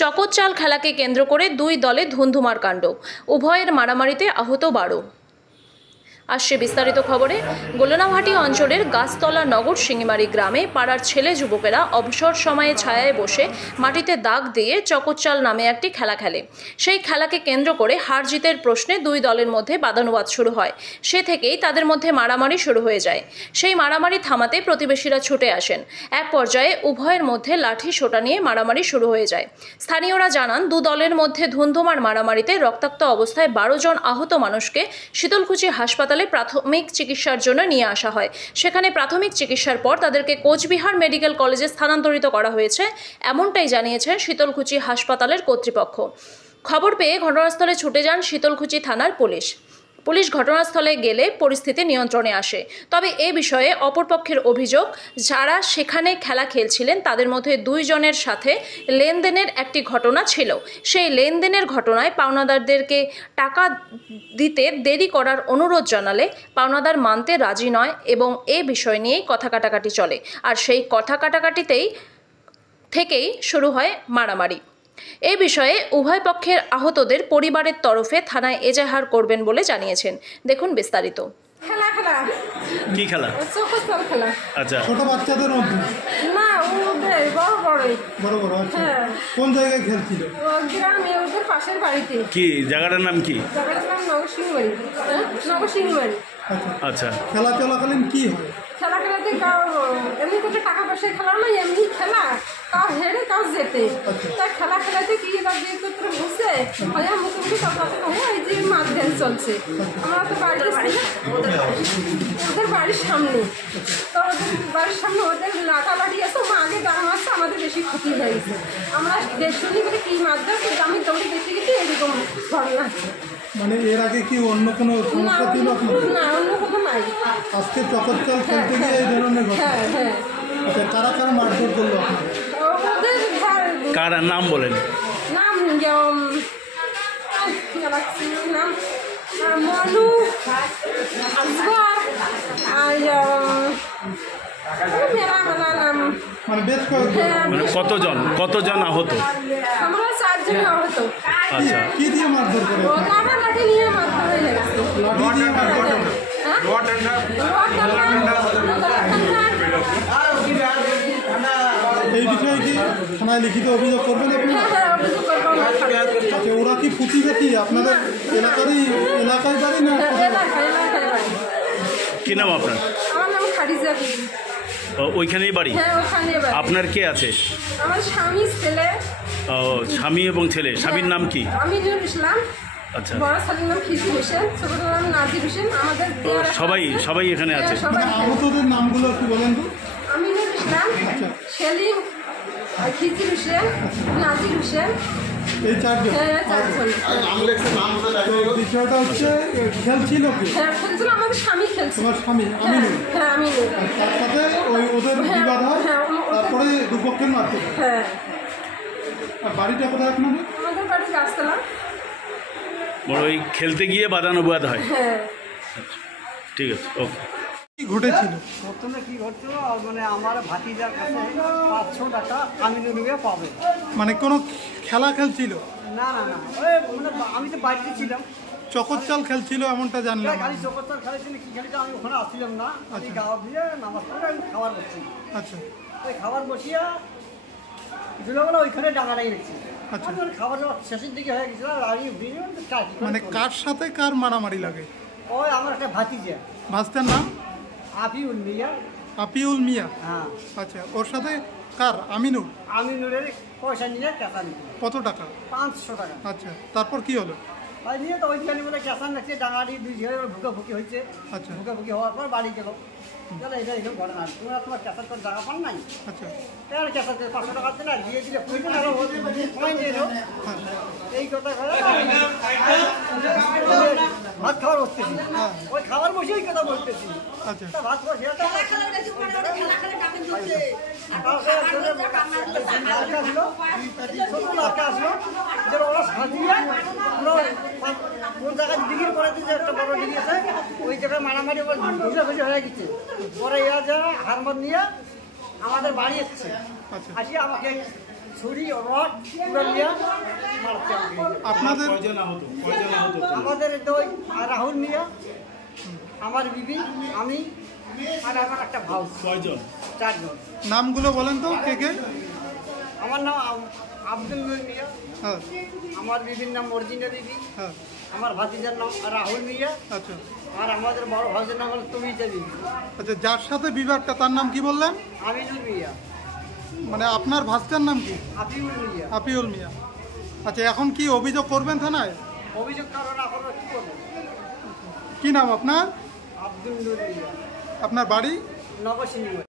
চকোচ্চাল খেলাকে কেন্দ্র করে দুই দলে ধুন্ধুমার কাণ্ড, উভয়ের মারামারিতে আহত 12। আসছে বিস্তারিত খবরে। গোলনাভাটি অঞ্চলের গাছতলা নগর সিঙ্গিমারি গ্রামে পাড়ার ছেলে যুবকেরা অবসর সময়ে ছায়ায় বসে মাটিতে দাগ দিয়ে চকোচ্চাল নামে একটি খেলা খেলে। সেই খেলাকে কেন্দ্র করে হার জিতের প্রশ্নে দুই দলের মধ্যে বাদানুবাদ শুরু হয়। সে থেকেই তাদের মধ্যে মারামারি শুরু হয়ে যায়। সেই মারামারি থামাতে প্রতিবেশীরা ছুটে আসেন। এক পর্যায়ে উভয়ের মধ্যে লাঠি সোঁটা নিয়ে মারামারি শুরু হয়ে যায়। স্থানীয়রা জানান, দু দলের মধ্যে ধুন্ধুমার মারামারিতে রক্তাক্ত অবস্থায় 12 জন আহত মানুষকে শীতলকুচি হাসপাতালে প্রাথমিক চিকিৎসার জন্য নিয়ে আসা হয়। সেখানে প্রাথমিক চিকিৎসার পর তাদেরকে কোচবিহার মেডিকেল কলেজে স্থানান্তরিত করা হয়েছে, এমনটাই জানিয়েছে শীতলকুচি হাসপাতালের কর্তৃপক্ষ। খবর পেয়ে ঘটনাস্থলে ছুটে যান শীতলকুচি থানার পুলিশ। ঘটনাস্থলে গেলে পরিস্থিতি নিয়ন্ত্রণে আসে। তবে এ বিষয়ে অপরপক্ষের অভিযোগ, যারা সেখানে খেলা খেলছিলেন তাদের মধ্যে 2 জনের সাথে লেনদেনের একটি ঘটনা ছিল। সেই লেনদেনের ঘটনায় পাওনাদারদেরকে টাকা দিতে দেরি করার অনুরোধ জানালে পাওনাদার মানতে রাজি নয় এবং এ বিষয় নিয়েই কথা কাটাকাটি চলে। আর সেই কথা কাটাকাটিতেই থেকেই শুরু হয় মারামারি। এই বিষয়ে উভয় পক্ষের আহতদের পরিবারের তরফে থানায় এজাহার করবেন বলে জানিয়েছেন। দেখুন বিস্তারিত। খেলা কি খেলা? চকোচ্চাল খেলা। আচ্ছা, ছোট বাচ্চাদের মধ্যে না, ওদের বড়। আচ্ছা। হ্যাঁ। কোন জায়গায় খেলছিল? গ্রামে, ওদের পাশের বাড়িতে। কি জায়গাটার নাম কি? জায়গাটার নাম নগরসিংহবাড়ি। আচ্ছা, খেলা চলাকালীন কি হয়? খেলা খেলাতে কাউ এমনি করে টাকা পয়সা খেলা না, এমনি খেলা, কাউ হেরে কাউ জেতে। তাই খেলা খেলাতে কি এবার দিয়ে তো ঘুষে হয় মুখোমুখি তর্কাতর্ক হয়ে এই যে মারধর চলছে। আমরা তো বাড়িতে ওদের বাড়ির সামনে, তো ওদের বাড়ির সামনে ওদের লাটালাটি আছে, আগে দাম আসছে, আমাদের বেশি ক্ষতি হয়েছে। আমরা শুনি করে কি মারধর, কিন্তু আমি দৌড়ে দেখে গেছি এরকম ঘটনা। মানে এর আগে কি অন্য কোনো সমস্যা ছিল আপনার? না, অন্য কোনো নাই। আজকে চকোচ্চাল খেলতে গিয়ে এই ধরনের ঘটনা? হ্যাঁ। আচ্ছা, কারা কারা মারধর করলো আপনাদের? ওদের কার নাম বলেন? নাম নাম মনু, আসগর, আর মেলা নাম। মানে বেশ কয়েকজন? মানে কতজন আহত? আমরা 4 জন আহত। আচ্ছা, কি দিয়ে মারধর করে? লাঠি নিয়ে মারধর হয়ে গেছে। লাঠি দিয়ে মারধর করে? এই বিষয়ে কি থানায় লিখিত অভিযোগ করবেন আপনি? আচ্ছা, ওরা কি প্রতিবেশী আপনাদের এলাকায় বাড়ি না? কি নাম আপনার? আমার নাম খাদিজা বিবি। ওইখানেই বাড়ি? হ্যাঁ, ওখানে বাড়ি। আপনার কে আছে? আমার স্বামী, ছেলে। স্বামী এবং ছেলে। স্বামীর নাম কি? আমিনুল ইসলাম। আচ্ছা, বড় ছেলের নাম খিজি হোসেন, ছোট নাম নাজির হোসেন। আমাদের সবাই এখানে আছে? মানে আহতদের নামগুলো একটু বলেন তো। আমিনুল ইসলাম, সেলিম, খিজি হোসেন, নাজির হোসেন। এই 4 জন? হ্যাঁ, 4 জন। বিষয়টা হচ্ছে খেলছিল কি? হ্যাঁ, খেলছিল আমাদের স্বামী খেলছিল। তোমার স্বামী আমিনুল? হ্যাঁ, আমিনুল। তার সাথে ওদের বিবাদ হয়, তারপরে দুপক্ষের মারতে। হ্যাঁ। আর বাড়িটা কোথায় আপনাদের? আমাদের বাড়ি গাছতলা। ওই খেলতে গিয়ে বাদানুবাদ হয়? হ্যাঁ। ঠিক আছে, ওকে। কি ঘটেছিল? প্রথমে কি ঘটছিল, মানে আমার ভাতিজার কাছে 500 টাকা আমিনুলকে পাবে। মানে কোনো খেলা খেলছিল? না, ওই মানে আমি তো বাড়িতে ছিলাম। চকোচ্চাল খেলছিল এমনটা জানলাম। খালি চকোচ্চাল খেলেছিল, কি খেলেছিল আমি ওখানে আসছিলাম না। আমি গাওয়া দিয়ে নামাজ পড়ে আমি খাবার বসছি। আচ্ছা ওই খাবার বসিয়া দুলাবেলা ওইখানে ডাঙাটাই রেখেছি। আচ্ছা। আমি খাবার শেষের দিকে হয়ে গেছিল, আমি মানে কার সাথে কার মারামারি লাগে? ওই আমার একটা ভাতিজা। ভাস্তার নাম? আফিউল মিয়া। আপিউল মিয়া? হ্যাঁ। আচ্ছা, ওর সাথে কার? আমিনুল? আমিনুলের পয়সা নিয়ে ক্যাশা নিয়ে। কত টাকা? 500 টাকা। আচ্ছা, তারপর কি হলো? তাই নিয়ে তো ওইখানে বলে ক্যাশান রাখছে, ডাঙাড়ি 2 ঝিয়ে ভুকাভুকি হয়েছে। আচ্ছা। ভুকাভুকি হওয়ার পর বাড়ি গেল। এটা এরকম ঘটনা। তোমার ক্যাশার তোর জায়গা পান নাই? আচ্ছা। তার ক্যাশার 500 টাকা দিলে দিয়ে দিলে কুইন্টাল আরো সময় দিয়ে এলো। এই কথা করে ভাত খাওয়ার বসতেছি। ওই খাবার বসে ওই কথা বলতেছি। আচ্ছা। ভাত বসে আসলো, যে ওরা সাজিয়ে কোন জায়গায় ডিগ্রি করে দিয়েছে, একটা বড় ডিগ্রি আছে, ওই জায়গায় মারামারি ঘুষে হয়ে গেছে। পরে এরা যারা হারমোন নিয়ে আমাদের বাড়ি এসছে, আসি আমাকে ছুরি রড নিয়ে মারতে হবে। আপনাদের কয়জন আহত ছিল? আমাদের দুই রাহুল মিয়া, আমার বিবি, আমি আর আমার একটা ভাউ, কয়জন? 4 জন। নামগুলো বলেন তো কে কে? আমার নাম আব্দুল মিয়া, হ্যাঁ আমার বিবির নাম মর্জিনা বিবি, হ্যাঁ আমার ভাতিজার নাম রাহুল মিয়া, আচ্ছা আর আমাদের বড় ভাইয়ের নাম হল তুমিজা বিবি। আচ্ছা, যার সাথে বিবাদটা তার নাম কি বললেন? আমিনুল মিয়া, মানে আপনার ভাস্তার নাম কি? আফিউল মিয়া। আপিউল মিয়া। আচ্ছা, এখন কি অভিযোগ করবেন থানায়? অভিযোগ কারণ এখন কি করবো? কি নাম আপনার? আব্দুল মিয়া, আপনার বাড়ি? নবসিংহ।